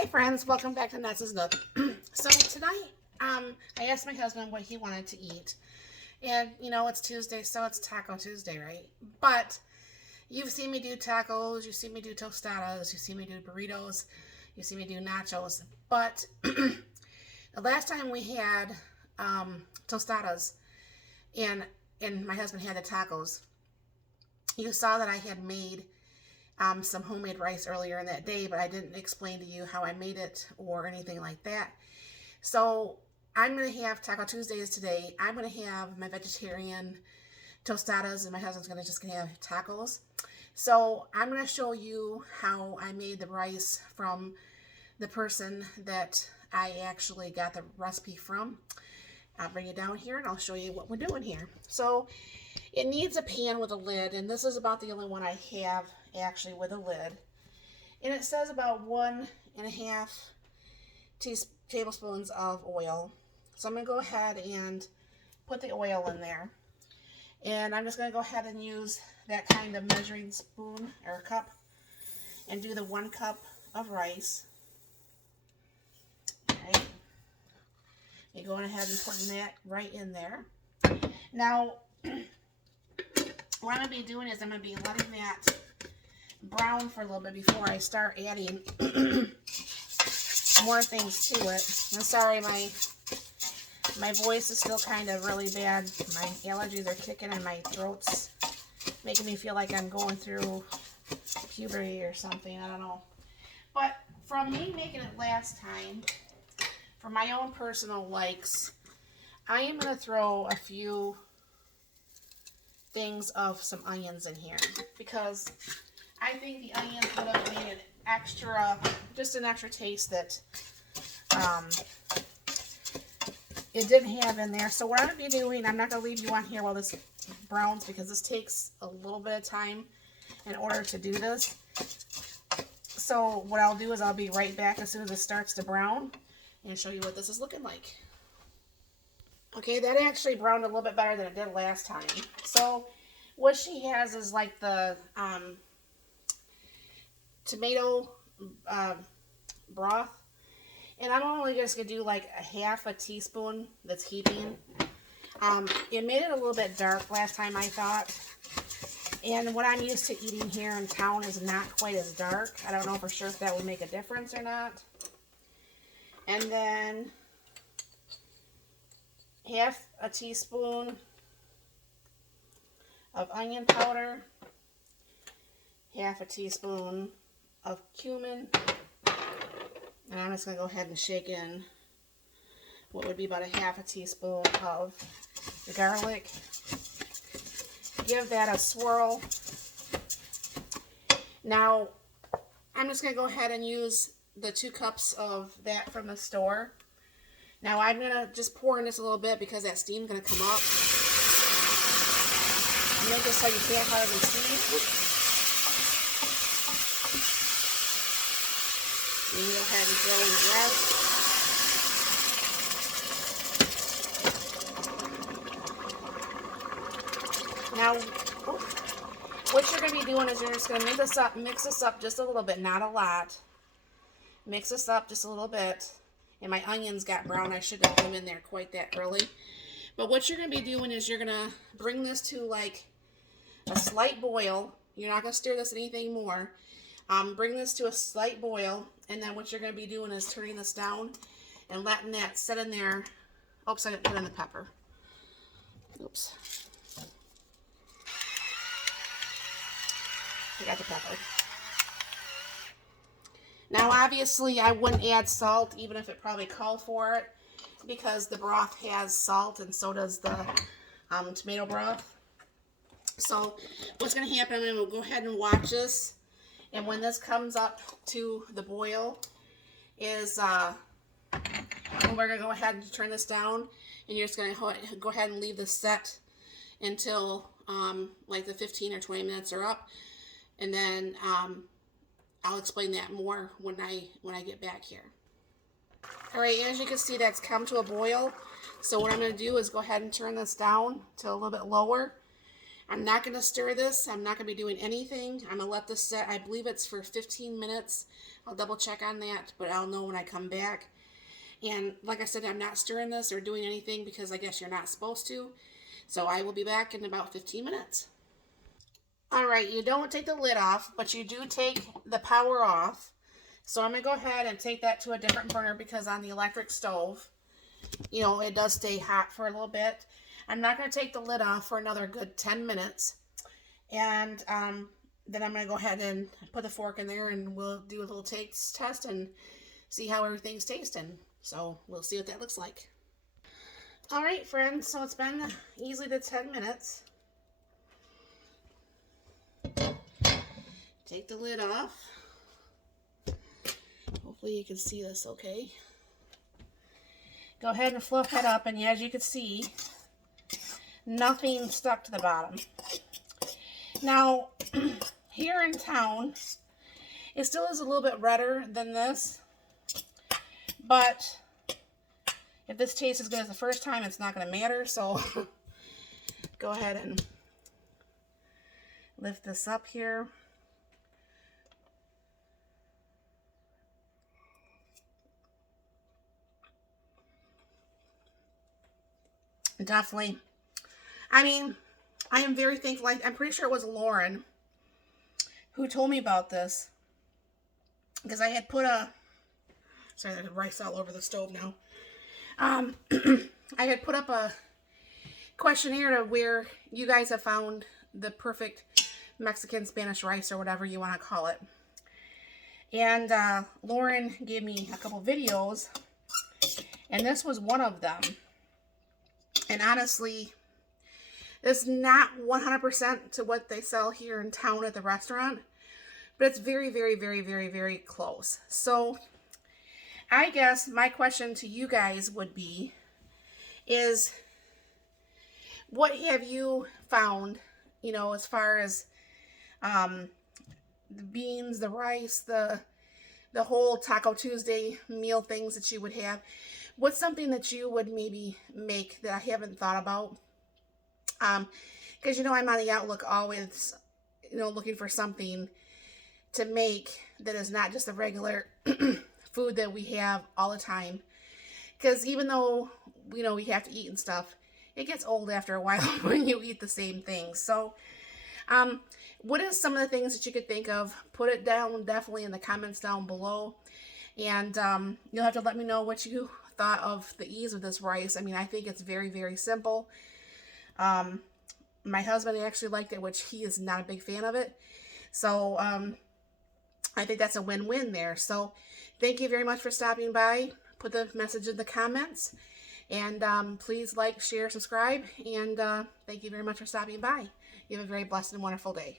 Hi friends, welcome back to Ness's Nook. So tonight, I asked my husband what he wanted to eat. And you know, it's Tuesday, so it's Taco Tuesday, right? But you've seen me do tacos, you've seen me do tostadas, you've seen me do burritos, you've seen me do nachos. But the last time we had tostadas and my husband had the tacos, you saw that I had made some homemade rice earlier in that day, but I didn't explain to you how I made it or anything like that. So I'm going to have Taco Tuesdays today. I'm going to have my vegetarian tostadas, and my husband's just going to have tacos. So I'm going to show you how I made the rice from the person that I actually got the recipe from. I'll bring it down here and I'll show you what we're doing here. So it needs a pan with a lid, and this is about the only one I have actually with a lid. And it says about 1.5 tablespoons of oil. So I'm going to go ahead and put the oil in there. And I'm just going to go ahead and use that kind of measuring spoon or cup and do the 1 cup of rice. Okay. You're going ahead and putting that right in there. Now, what I'm going to be doing is I'm going to be letting that brown for a little bit before I start adding more things to it. I'm sorry, my voice is still kind of really bad. My allergies are kicking and my throat's making me feel like I'm going through puberty or something. I don't know. But from me making it last time, for my own personal likes, I am going to throw a few things of some onions in here because I think the onions would have made just an extra taste that it didn't have in there. So what I'm going to be doing, I'm not going to leave you on here while this browns because this takes a little bit of time in order to do this. So what I'll do is I'll be right back as soon as it starts to brown and show you what this is looking like. Okay, that actually browned a little bit better than it did last time. So what she has is like the tomato broth. And I'm only just going to do like a 1/2 teaspoon that's heaping. It made it a little bit dark last time, I thought. And what I'm used to eating here in town is not quite as dark. I don't know for sure if that would make a difference or not. And then 1/2 teaspoon of onion powder, 1/2 teaspoon of cumin, and I'm just going to go ahead and shake in what would be about 1/2 teaspoon of garlic. Give that a swirl. Now, I'm just going to go ahead and use the 2 cups of that from the store. Now I'm going to just pour in this a little bit because that steam's going to come up. Make it so you can't hardly see. You can go ahead and throw in the rest. Now, what you're going to be doing is you're just going to mix this up just a little bit, not a lot. Mix this up just a little bit. And my onions got brown. I shouldn't have put them in there quite that early. But what you're going to be doing is you're going to bring this to like a slight boil. You're not going to stir this anything more. Bring this to a slight boil. And then what you're going to be doing is turning this down and letting that sit in there. Oops, I didn't put in the pepper. Oops. I got the pepper. Now, obviously, I wouldn't add salt, even if it probably called for it, because the broth has salt, and so does the tomato broth. So, what's going to happen, I'm going to go ahead and watch this, and when this comes up to the boil, we're going to go ahead and turn this down, and you're just going to go ahead and leave this set until, like the 15 or 20 minutes are up, and then, I'll explain that more when I get back here. Alright, as you can see, that's come to a boil. So what I'm going to do is go ahead and turn this down to a little bit lower. I'm not going to stir this. I'm not going to be doing anything. I'm going to let this set. I believe it's for 15 minutes. I'll double check on that, but I'll know when I come back. And like I said, I'm not stirring this or doing anything because I guess you're not supposed to. So I will be back in about 15 minutes. Alright, you don't take the lid off, but you do take the power off. So I'm going to go ahead and take that to a different burner because on the electric stove, you know, it does stay hot for a little bit. I'm not going to take the lid off for another good 10 minutes. And then I'm going to go ahead and put the fork in there and we'll do a little taste test and see how everything's tasting. So we'll see what that looks like. Alright friends, so it's been easily the 10 minutes. Take the lid off. Hopefully you can see this okay. Go ahead and fluff it up, and as you can see, nothing stuck to the bottom. Now, here in town, it still is a little bit redder than this, but if this tastes as good as the first time, it's not going to matter, so go ahead and lift this up here. Definitely. I mean, I am very thankful. I'm pretty sure it was Lauren who told me about this. Because I had put sorry, there's rice all over the stove now. I had put up a questionnaire to where you guys have found the perfect Mexican Spanish rice or whatever you want to call it. And Lauren gave me a couple videos. And this was one of them. And honestly, it's not 100% to what they sell here in town at the restaurant, but it's very, very, very, very, very close. So I guess my question to you guys would be, is what have you found, you know, as far as the beans, the rice, the whole Taco Tuesday meal things that you would have? What's something that you would maybe make that I haven't thought about? Because, you know, I'm on the outlook always, you know, looking for something to make that is not just the regular food that we have all the time. Because even though, you know, we have to eat and stuff, it gets old after a while when you eat the same things. So, what is some of the things that you could think of? Put it down definitely in the comments down below. And you'll have to let me know what you thought of the ease of this rice. I mean, I think it's very, very simple. My husband actually liked it, which he is not a big fan of it. So I think that's a win-win there. So thank you very much for stopping by. Put the message in the comments. And please like, share, subscribe. And thank you very much for stopping by. You have a very blessed and wonderful day.